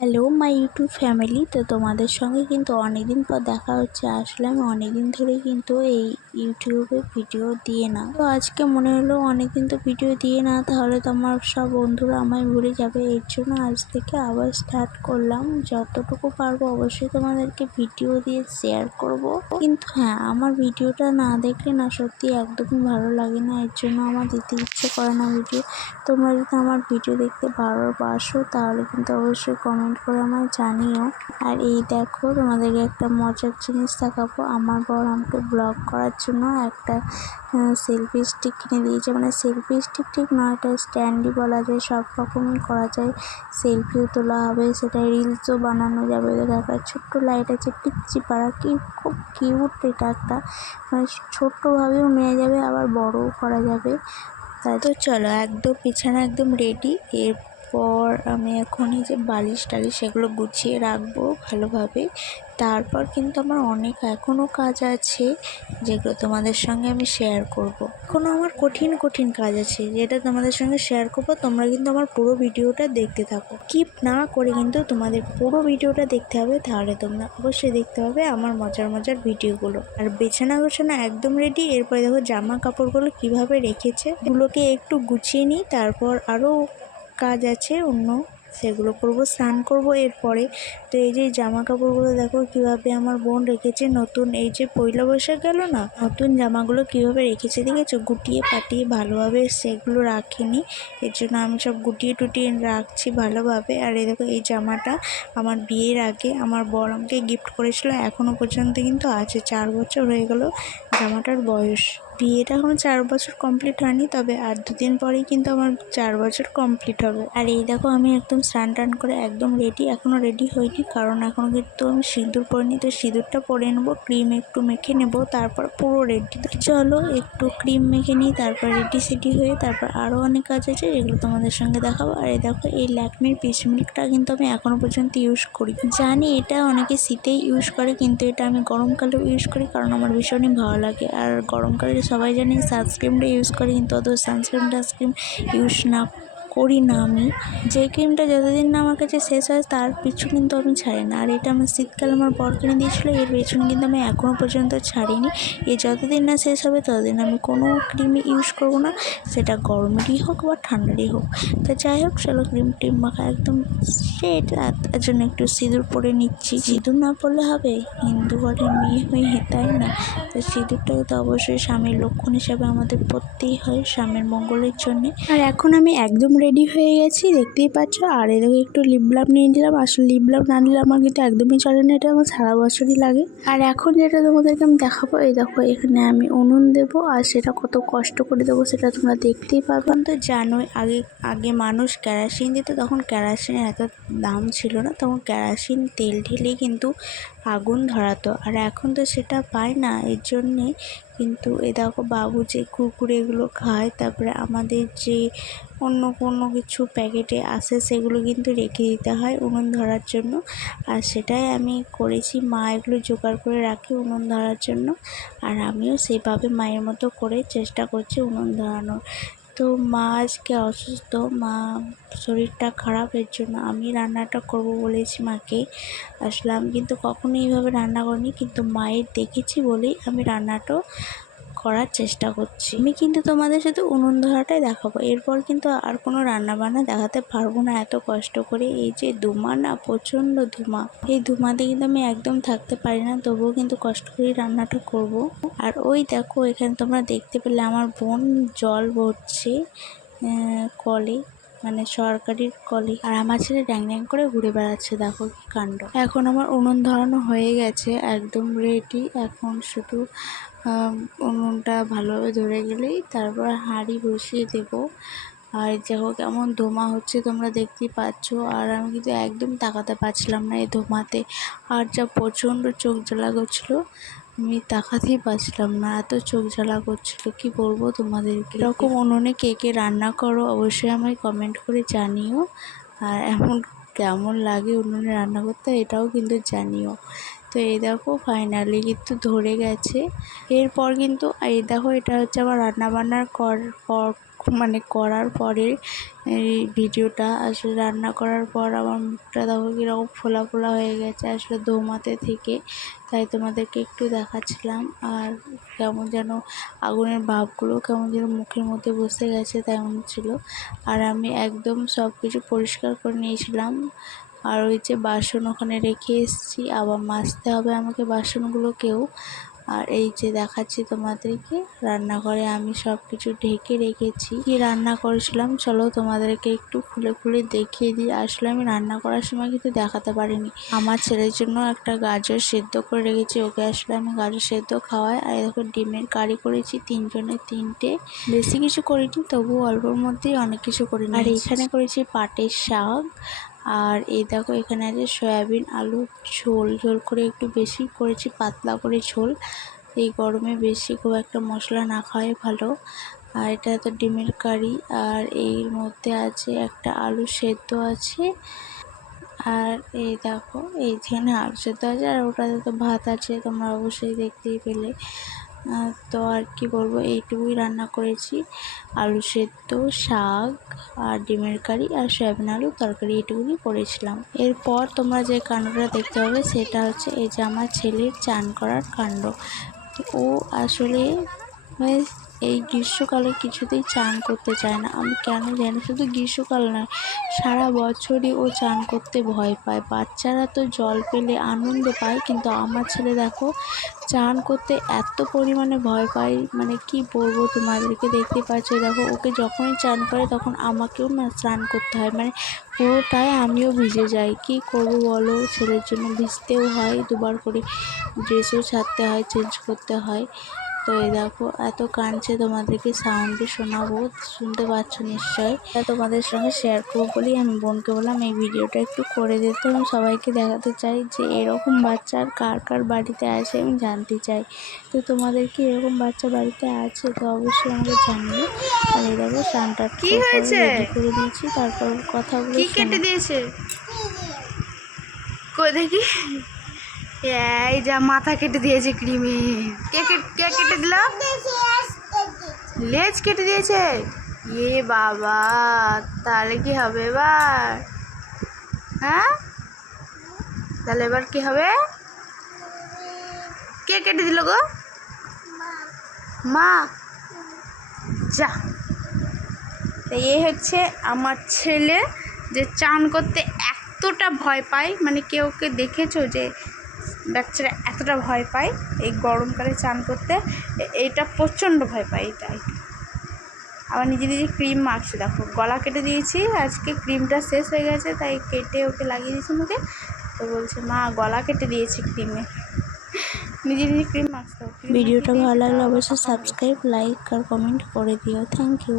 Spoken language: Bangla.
Hello, my YouTube family. তো তোমাদের সঙ্গে কিন্তু অনেকদিন পর দেখা হচ্ছে। আসলে আমি অনেকদিন ধরে কিন্তু এই ইউটিউবে ভিডিও দিয়ে না। তো আজকে মনে হলো অনেকদিন তো ভিডিও দিয়ে না, তাহলে তো আমার সব বন্ধুরা আমায় ভুলে যাবে। এর জন্য আজ থেকে আবার স্টার্ট করলাম। যতটুকু পারব অবশ্যই তোমাদেরকে ভিডিও দিয়ে শেয়ার করব। কিন্তু হ্যাঁ আমার ভিডিওটা না দেখলে না সত্যি একদমই ভালো লাগে না। এর জন্য আমার দিতে ইচ্ছে করে না ভিডিও। তোমরা যদি আমার ভিডিও দেখতে ভালোবাসো, তাহলে কিন্তু অবশ্যই কমেন্ট করে আমায় জানিও। আর এই দেখো, তোমাদেরকে একটা মজার জিনিস দেখাবো। আমার বর আমাকে ব্লগ করার জন্য একটা সেলফি স্টিক কিনে দিয়েছে। মানে সেলফি স্টিক ঠিক নয় এটা স্ট্যান্ডই বলা যায়, সব রকমই করা যায়। সেলফিও তোলা হবে সেটা রিলসও বানানো যাবে। একটা ছোট্ট লাইট আছে পিচ্ছি পাড়া, কি খুব কিউট এটা একটা। মানে ছোট্টভাবেও নেওয়া যাবে, আবার বড়ও করা যাবে। তাই তো চলো, একদম বিছানা একদম রেডি এর পর আমি এখন এই যে বালিশ টালিশ সেগুলো গুছিয়ে রাখব ভালোভাবে। তারপর কিন্তু আমার অনেক এখনও কাজ আছে যেগুলো তোমাদের সঙ্গে আমি শেয়ার করব। এখনও আমার কঠিন কঠিন কাজ আছে যেটা তোমাদের সঙ্গে শেয়ার করব, তোমরা কিন্তু আমার পুরো ভিডিওটা দেখতে থাকো। কিপ না করে কিন্তু তোমাদের পুরো ভিডিওটা দেখতে হবে, তাহলে তোমরা অবশ্যই দেখতে পাবে আমার মজার মজার ভিডিওগুলো। আর বেছানা গোছানা একদম রেডি এরপরে দেখো জামা কাপড়গুলো কীভাবে রেখেছে, এগুলোকে একটু গুছিয়ে নিই, তারপর আরও কাজ আছে, অন্য সেগুলো করব, স্নান করব এরপরে। তো এই যে জামা কাপড়গুলো দেখো কীভাবে আমার বোন রেখেছে, নতুন এই যে পয়লা বৈশাখ গেল না, নতুন জামাগুলো কীভাবে রেখেছে দেখেছ? গুটিয়ে পাটিয়ে ভালোভাবে সেগুলো রাখিনি, এর জন্য আমি সব গুটিয়ে টুটিয়ে রাখছি ভালোভাবে। আর এই দেখো এই জামাটা আমার বিয়ের আগে আমার বর আমাকে গিফট করেছিল এখনও পর্যন্ত কিন্তু আছে, চার বছর হয়ে গেল জামাটার বয়স। বিয়েটা এখনও চার বছর কমপ্লিট হয়নি, তবে আর দুদিন পরেই কিন্তু আমার চার বছর কমপ্লিট হবে। আর এই দেখো আমি একদম স্নান টান করে একদম রেডি এখনও রেডি হইনি, কারণ এখনও কিন্তু আমি সিঁদুর পরিনি, তো সিঁদুরটা পরে নেব ক্রিম একটু মেখে নেব, তারপর পুরো রেডি চলো একটু ক্রিম মেখে নিই, তারপর রেডি সেডি হয়ে তারপর আরও অনেক কাজ আছে, যেগুলো তোমাদের সঙ্গে দেখাবো। আর এই দেখো, এই ল্যাকমির পিস মিল্কটা কিন্তু আমি এখনও পর্যন্ত ইউজ করি। জানি এটা অনেকে শীতেই ইউজ করে, কিন্তু এটা আমি গরমকালেও ইউজ করি, কারণ আমার ভীষণই ভালো লাগে। আর গরমকালে সবাই জানি সানস্ক্রিমটা ইউজ করে কিন্তু অত সানস্ক্রিম টানস্ক্রিম ইউজ না করি না আমি। যে ক্রিমটা যতদিন না আমার কাছে শেষ হয়, তার পিছু কিন্তু আমি ছাড়ি না। আর এটা আমার শীতকালে আমার বর কিনে দিয়েছিলো, এর পেছনে কিন্তু আমি এখনও পর্যন্ত ছাড়িনি। এ যতদিন না শেষ হবে, ততদিন আমি কোনো ক্রিমই ইউজ করব না। সেটা গরমেরই হোক বা ঠান্ডারই হোক। তো যাই হোক, চলো ক্রিম টিম মাখা একদম সেট তার জন্য একটু সিঁদুর পরে নিচ্ছি। সিঁদুর না পরলে হবে? হিন্দু ঘরের মেয়ে হয়ে তাই না। তো সিঁদুরটাকে তো অবশ্যই স্বামীর লক্ষণ হিসাবে আমাদের পরতেই হয়, স্বামীর মঙ্গলের জন্যে। আর এখন আমি একদম রেডি হয়ে গেছি, দেখতেই পাচ্ছ। আর এদিকে একটু লিপ বাম নিয়ে নিলাম। আসলে লিপ বাম না নিলে আমার কিন্তু একদমই চলে না, এটা আমার সারা বছরই লাগে। আর এখন যেটা তোমাদেরকে আমি দেখাবো, এই দেখো, এখানে আমি উনুন দেবো। আর সেটা কত কষ্ট করে দেবো সেটা তোমরা দেখতেই পাবে। তো জানোই, আগে আগে মানুষ কেরাসিন দিত, তখন কেরাসিনের এত দাম ছিল না। তখন কেরাসিন তেল ঢেলেই কিন্তু আগুন ধরাতো। আর এখন তো সেটা পায় না, এর জন্যে কিন্তু এ দেখো বাবু যে কুরকুরে এগুলো খায়, তারপরে আমাদের যে অন্য কোনো কিছু প্যাকেটে আসে সেগুলো কিন্তু রেখে দিতে হয় উনুন ধরার জন্য। আর সেটাই আমি করেছি, মা এগুলো জোগাড় করে রাখি উনুন ধরার জন্য। আর আমিও সেভাবে মায়ের মতো করে চেষ্টা করছি উনুন ধরানোর। তো মা আজকে অসুস্থ, মা শরীরটা খারাপের জন্য আমি রান্নাটা করব বলেছি মাকে। আসলে আমি কিন্তু কখনো এইভাবে রান্না করিনি, কিন্তু মায়ের দেখেছি বলেই আমি রান্নাটাও করার চেষ্টা করছি। আমি কিন্তু তোমাদের সাথে উনুন ধরাটাই দেখাবো। এরপর কিন্তু আর কোনো রান্না বান্না দেখাতে পারব না এত কষ্ট করে। এই যে ধুমা না, প্রচণ্ড ধুমা। এই ধুমাতে কিন্তু আমি একদম থাকতে পারি না, তবুও কিন্তু কষ্ট করে রান্নাটা করব। আর ওই দেখো, এখানে তোমরা দেখতে পেলে আমার বোন জল ভরছে কলে। মানে সরকারি কলে আর আমার ছেলে ড্যাং ড্যাং করে ঘুরে বেড়াচ্ছে, দেখো কি কাণ্ড। এখন আমার উনুন ধরানো হয়ে গেছে, একদম রেডি এখন শুধু উনুনটা ভালোভাবে ধরে গেলেই তারপর হাঁড়ি বসিয়ে দেব। আর দেখো কেমন ধোঁয়া হচ্ছে তোমরা দেখতেই পাচ্ছ। আর আমি কিন্তু একদম তাকাতে পারছিলাম না এই ধোঁয়াতে। আর যা প্রচণ্ড চোখ জ্বালা করছিল আমি তাকাতেই পারছিলাম না, এত চোখ জ্বালা করছিল, কি বলব তোমাদেরকে? এরকম উনুনে কে কে রান্না করো অবশ্যই আমায় কমেন্ট করে জানিও, আর এমন কেমন লাগে উনুনে রান্না করতে এটাও কিন্তু জানিও। তো এই দেখো ফাইনালি কিন্তু ধরে গেছে। এরপর কিন্তু এই দেখো এটা হচ্ছে আমার রান্নাবান্নার কর মানে করার পরে এই ভিডিওটা আসলে রান্না করার পর আমার মুখটা দেখো কীরকম ফোলা ফোলা হয়ে গেছে আসলে দোমাতে থেকে। তাই তোমাদেরকে একটু দেখাচ্ছিলাম আর কেমন যেন আগুনের ভাবগুলো কেমন যেন মুখের মধ্যে বসে গেছে তেমন ছিল। আর আমি একদম সব কিছু পরিষ্কার করে নিয়েছিলাম। আর ওই যে বাসন ওখানে রেখে এসেছি আবার মাজতে হবে আমাকে বাসনগুলোকেও। আর এই যে দেখাচ্ছি তোমাদেরকে রান্নাঘরে আমি সব কিছু ঢেকে রেখেছি। কি রান্না করেছিলাম চলো তোমাদেরকে একটু খুলে খুলে দেখিয়ে দিই। আসলে আমি রান্না করার সময় কিন্তু দেখাতে পারিনি। আমার ছেলের জন্য একটা গাজর সেদ্ধ করে রেখেছি ওকে আসলে আমি গাজর সেদ্ধ খাওয়াই। আর এরকম ডিমের কারি করেছি তিনজনের তিনটে। বেশি কিছু করিনি তবু অল্পর মধ্যেই অনেক কিছু করে আর এখানে করেছি পাটের শাক আর এই দেখো এখানে আছে সয়াবিন, আলু, ঝোল। ঝোল করে একটু বেশি করেছি, পাতলা করে ঝোল। এই গরমে বেশি খুব একটা মশলা না খাওয়াই ভালো। আর এটা তো ডিমের কারি। আর এর মধ্যে আছে একটা আলু সেদ্ধ আছে। আর এই দেখো, এইখানে আলু সেদ্ধ আছে আর ওটাতে তো ভাত আছে, তোমরা অবশ্যই দেখতেই পেলে। তো আর কি বলব, এইটুকুই রান্না করেছি। আলু সেদ্ধ, শাক আর ডিমের কারি আর সয়াবিন আলু তরকারি এইটুকুনি করেছিলাম। এরপর তোমরা যে কাণ্ডটা দেখতে পাবে সেটা হচ্ছে এই যে আমার ছেলের চান করার কাণ্ড। ও আসলে এই গ্রীষ্মকালে কিছুতেই চান করতে চায় না। আমি কেন জানি? শুধু গ্রীষ্মকাল নয়, সারা বছরই ও চান করতে ভয় পায়। বাচ্চারা তো জল পেলে আনন্দ পায়, কিন্তু আমার ছেলে দেখো, চান করতে এত পরিমাণে ভয় পায়। মানে কি বলব তোমাদেরকে? দেখতে পাচ্ছ দেখো, ওকে যখনই চান করে তখন আমাকেও না স্নান করতে হয়। মানে পুরোটাই আমিও ভিজে যাই। কি করব বলো? ছেলের জন্য ভিজতেও হয়, দুবার করে ড্রেসও ছাড়তে হয় চেঞ্জ করতে হয়। তো এই দেখো এত কাঁদছে তোমাদেরকে সাউন্ডে শোনাবো শুনতে পাচ্ছ নিশ্চয়ই। তা তোমাদের সঙ্গে শেয়ার করব বলেই আমি বোনকে বললাম এই ভিডিওটা একটু করে দিতে আমি সবাইকে দেখাতে চাই যে এরকম বাচ্চা আর কার কার বাড়িতে আছে আমি জানতে চাই। তো তোমাদের কি এরকম বাচ্চা বাড়িতে আছে তো অবশ্যই আমাকে জানিও। আর এই দেখো কি হয়েছে? করে দিয়েছি তারপর কথাগুলো কেটে দিয়েছে? কই দেখি। এই যা মাথা কেটে দিয়েছে ক্রিমি কে কে- কেটে দিল? লেজ কেটে দিয়েছে? এ বাবা, তাহলে কি হবে এবার? হ্যাঁ? তাহলে এবার কি হবে? কে কেটে দিল গো? মা। যা। তো এই হচ্ছে আমার ছেলে যে চান করতে এতটা ভয় পায়। মানে কেউ কে দেখেছ যে বাচ্চারা এতটা ভয় পায়, এই গরমকালে চান করতে এইটা প্রচণ্ড ভয় পায় এটাই। আবার নিজে নিজে ক্রিম মাখছে, দেখো, গলা কেটে দিয়েছি, আজকে ক্রিমটা শেষ হয়ে গেছে, তাই কেটে ওকে লাগিয়ে দিয়েছি মুখে। তো বলছে, মা, গলা কেটে দিয়েছি ক্রিমে নিজে নিজে ক্রিম মাখতে। ভিডিওটা ভালো লাগলে অবশ্যই সাবস্ক্রাইব লাইক আর কমেন্ট করে দিও। Thank you